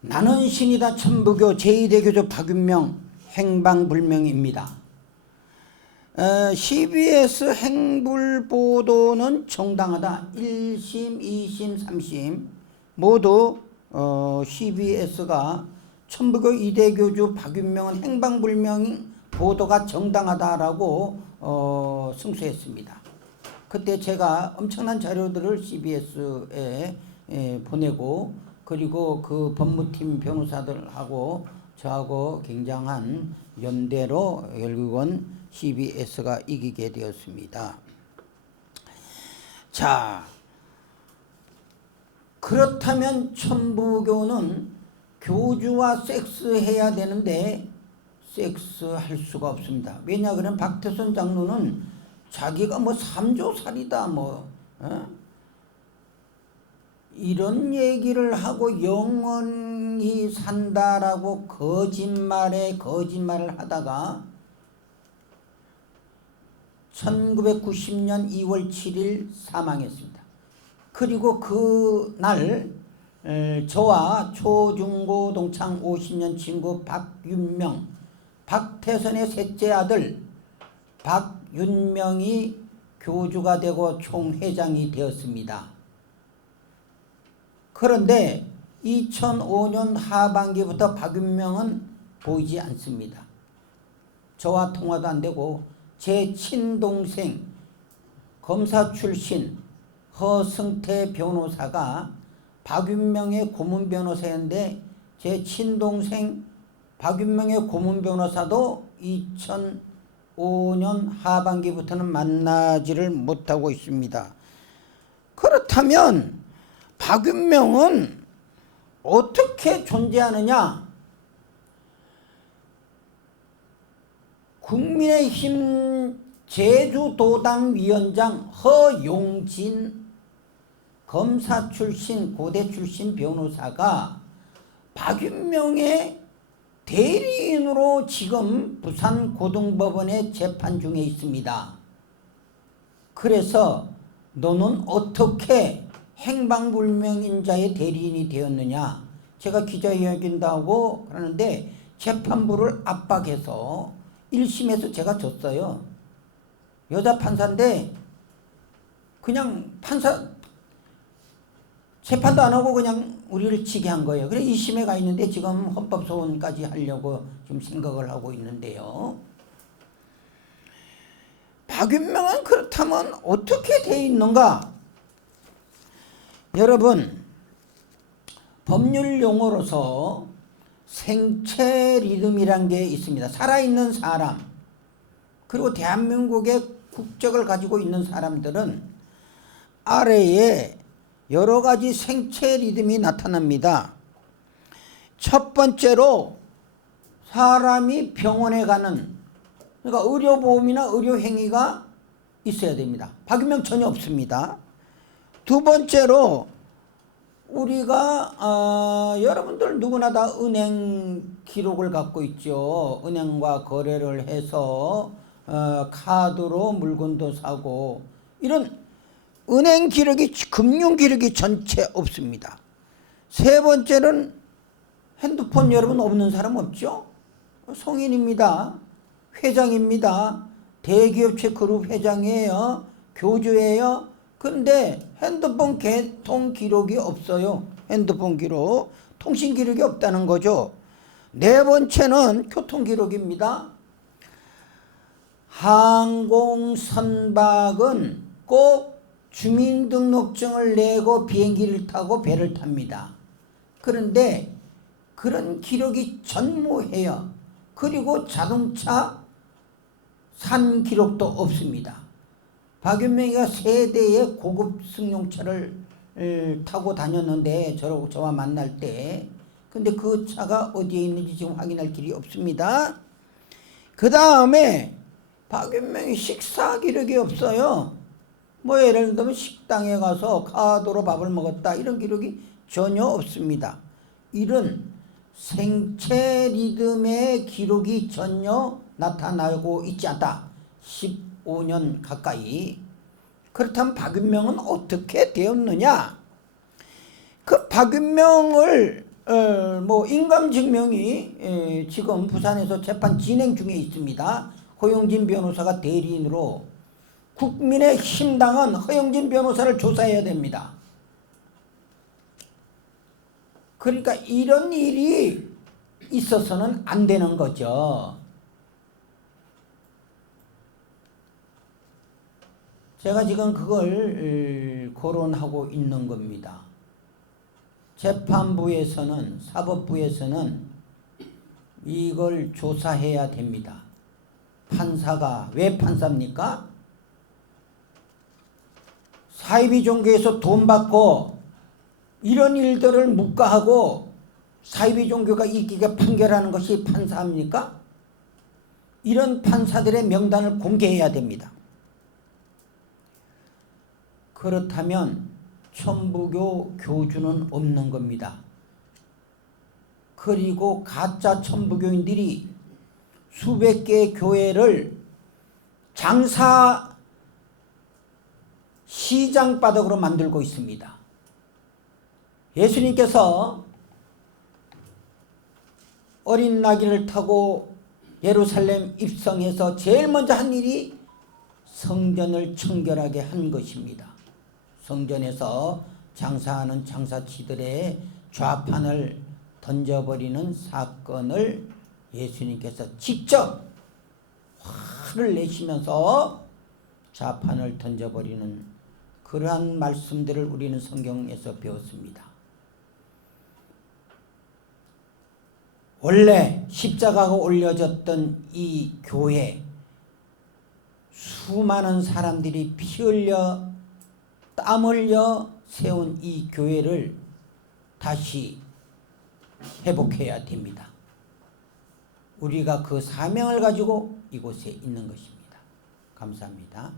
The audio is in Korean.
나는 신이다 천부교 제2대교주 박윤명 행방불명입니다. CBS 행불보도는 정당하다. 1심, 2심, 3심 모두 CBS가 천부교 2대 교주 박윤명은 행방불명 보도가 정당하다라고 승소했습니다. 그때 제가 엄청난 자료들을 CBS에 보내고, 그리고 그 법무팀 변호사들하고 저하고 굉장한 연대로 결국은 CBS가 이기게 되었습니다. 자, 그렇다면 천부교는 교주와 섹스해야 되는데 섹스할 수가 없습니다. 왜냐 그러면 박태선 장로는 자기가 뭐 삼조살이다 이런 얘기를 하고 영원히 산다라고 거짓말을 하다가 1990년 2월 7일 사망했습니다. 그리고 그날 저와 초중고 동창 50년 친구 박윤명, 박태선의 셋째 아들 박윤명이 교주가 되고 총회장이 되었습니다. 그런데 2005년 하반기부터 박윤명은 보이지 않습니다. 저와 통화도 안 되고, 제 친동생 검사 출신 허승태 변호사가 박윤명의 고문 변호사였는데, 제 친동생 박윤명의 고문 변호사도 2005년 하반기부터는 만나지를 못하고 있습니다. 그렇다면 박윤명은 어떻게 존재하느냐? 국민의힘 제주도당 위원장 허용진 검사 출신 고대 출신 변호사가 박윤명의 대리인으로 지금 부산고등법원에 재판 중에 있습니다. 그래서 너는 어떻게 행방불명인자의 대리인이 되었느냐? 제가 기자회견도 하고 그러는데 재판부를 압박해서 1심에서 제가 졌어요. 여자 판사인데 그냥 재판도 안 하고 그냥 우리를 치게 한 거예요. 그래서 2심에 가 있는데 지금 헌법소원까지 하려고 지금 생각을 하고 있는데요. 박윤명은 그렇다면 어떻게 되어 있는가? 여러분, 법률 용어로서 생체 리듬이란 게 있습니다. 살아있는 사람, 그리고 대한민국의 국적을 가지고 있는 사람들은 아래에 여러 가지 생체 리듬이 나타납니다. 첫 번째로 사람이 병원에 가는, 그러니까 의료보험이나 의료행위가 있어야 됩니다. 박윤명 전혀 없습니다. 두 번째로 우리가 여러분들 누구나 다 은행 기록을 갖고 있죠. 은행과 거래를 해서 카드로 물건도 사고, 이런 은행 기록이, 금융 기록이 전체 없습니다. 세 번째는 핸드폰 여러분 없는 사람 없죠? 성인입니다. 회장입니다. 대기업체 그룹 회장이에요. 교주예요. 그런데 핸드폰 개통 기록이 없어요. 핸드폰 기록, 통신 기록이 없다는 거죠. 네 번째는 교통 기록입니다. 항공 선박은 꼭 주민등록증을 내고 비행기를 타고 배를 탑니다. 그런데 그런 기록이 전무해요. 그리고 자동차 산 기록도 없습니다. 박윤명이가 세 대의 고급 승용차를 타고 다녔는데 저와 만날 때, 근데 그 차가 어디에 있는지 지금 확인할 길이 없습니다. 그 다음에 박윤명이 식사 기록이 없어요. 뭐 예를 들면 식당에 가서 카드로 밥을 먹었다, 이런 기록이 전혀 없습니다. 이런 생체 리듬의 기록이 전혀 나타나고 있지 않다. 15년 가까이. 그렇다면 박윤명은 어떻게 되었느냐? 그 박윤명을 뭐 인감증명이 지금 부산에서 재판 진행 중에 있습니다. 허영진 변호사가 대리인으로 국민의힘당은 허영진 변호사를 조사해야 됩니다. 그러니까 이런 일이 있어서는 안 되는 거죠. 제가 지금 그걸 거론하고 있는 겁니다. 재판부에서는, 사법부에서는 이걸 조사해야 됩니다. 판사가 왜 판사입니까? 사이비 종교에서 돈 받고 이런 일들을 묵과하고 사이비 종교가 이기게 판결하는 것이 판사입니까? 이런 판사들의 명단을 공개해야 됩니다. 그렇다면 천부교 교주는 없는 겁니다. 그리고 가짜 천부교인들이 수백 개의 교회를 장사 시장바닥으로 만들고 있습니다. 예수님께서 어린 나귀를 타고 예루살렘 입성해서 제일 먼저 한 일이 성전을 청결하게 한 것입니다. 성전에서 장사하는 장사치들의 좌판을 던져버리는 사건을 예수님께서 직접 화를 내시면서 좌판을 던져버리는 그러한 말씀들을 우리는 성경에서 배웠습니다. 원래 십자가가 올려졌던 이 교회, 수많은 사람들이 피 흘려 땀 흘려 세운 이 교회를 다시 회복해야 됩니다. 우리가 그 사명을 가지고 이곳에 있는 것입니다. 감사합니다.